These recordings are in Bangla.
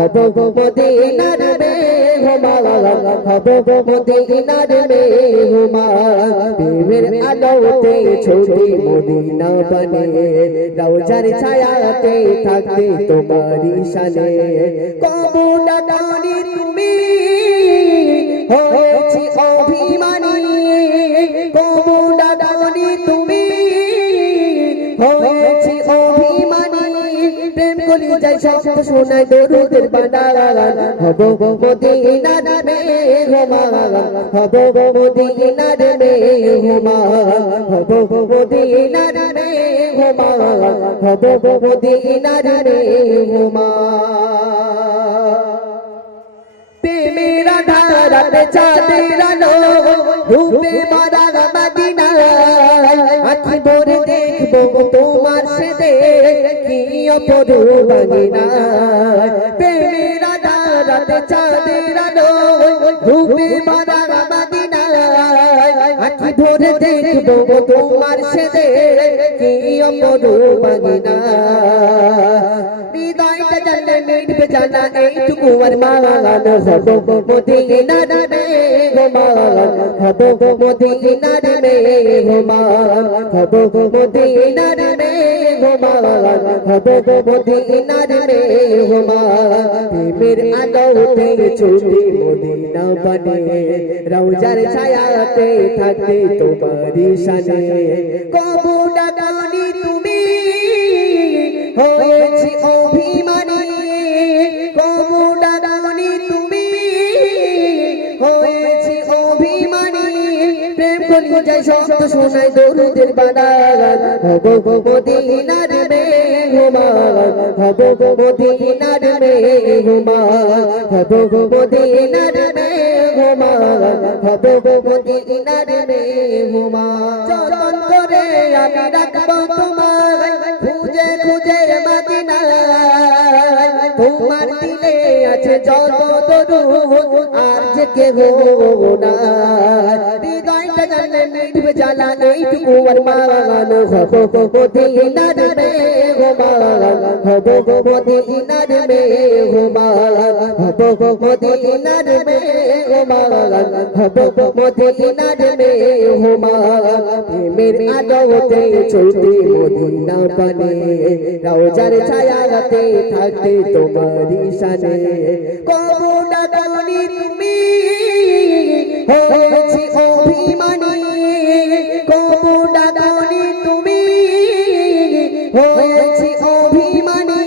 হব গো মদিনার মেহমান হব গো মদিনার মেহমান প্রেমের আলোতে ছুটি মদিনা বনে রওজার ছায়াতে থাকতে তোমারি শানে কবুল ডালি তুমি হয়েছি অভিমানী কবুল ডালি তুমি হয়েছি অভিমানী প্রেম কলি যাই শব্দ শোনায় দরুদের বানান হব গো মদিনার মেহমান হব গো মদিনার মেহমান হব গো মদিনার মেহমান হব গো মদিনার মেহমান প্রেমের আধারাতে চাঁদের আলো রূপে মারা মদিনা আঁখি ভরে দেখবো তোমার সাথে কি অপরূপ বাগিনা প্রেমের আধারাতে চাঁদের আলো রূপে মারা মদিনা আঁখি ভরে দেখবো তোমার সাথে কি অপরূপ বাগিনা হৃদয়টা জানলে মিটবে জানা এইটুকু আর মান হব গো মদিনার মেহমান হব গো মদিনার মেহমান হব গো মদিনার মেহমান হব গো মদিনার মেহমান প্রেমের আলোতে ছুটি মদিনা বনে রওজার ছায়াতে থাকতে তোমারি শানে কবুল ডালি তুমি হয়েছি অভিমানী কবুল ডালি তুমি হয়েছি অভিমানী প্রেম কলি যাই শব্দ শোনায় দরুদের বানান হব গো মদিনার মেহমান হব গো মদিনার মেহমান হব গো মদিনার মেহমান হব গো মদিনার মেহমান চরণ করে আমি রাখবো তোমায় খুঁজে খুঁজে মদিনা তোমার দিলে আছে যত দরুদ আর যে কেহ না হৃদয়টা জানলে মিটবে জ্বালা এইটুকু আর মান হব গো মদিনার মেহমান হব গো মদিনার মেহমান হব গো মদিনার মেহমান হব গো মদিনার মেহমান প্রেমের আলোতে ছুটি মদিনা বনে রওজার ছায়াতে থাকতে তোমারি শানে কবুল ডালি তুমি হয়েছি অভিমানী কবুল ডালি তুমি হয়েছি অভিমানী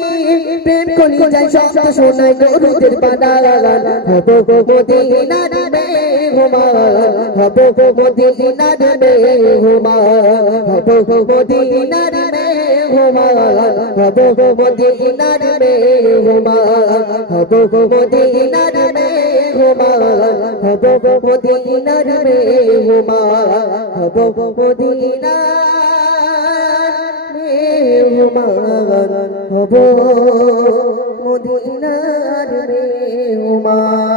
প্রেম কলি যাই শব্দ শোনায় দরুদের বানান হব গো মদিনার মেহমান হব গো মদিনার মেহমান হব গো মদিনার মেহমান হব গো মদিনার মেহমান হব গো মদিনার মেহমান হব গো মদিনার মেহমান হব গো মদিনার মেহমান হব মদিনার মেহমান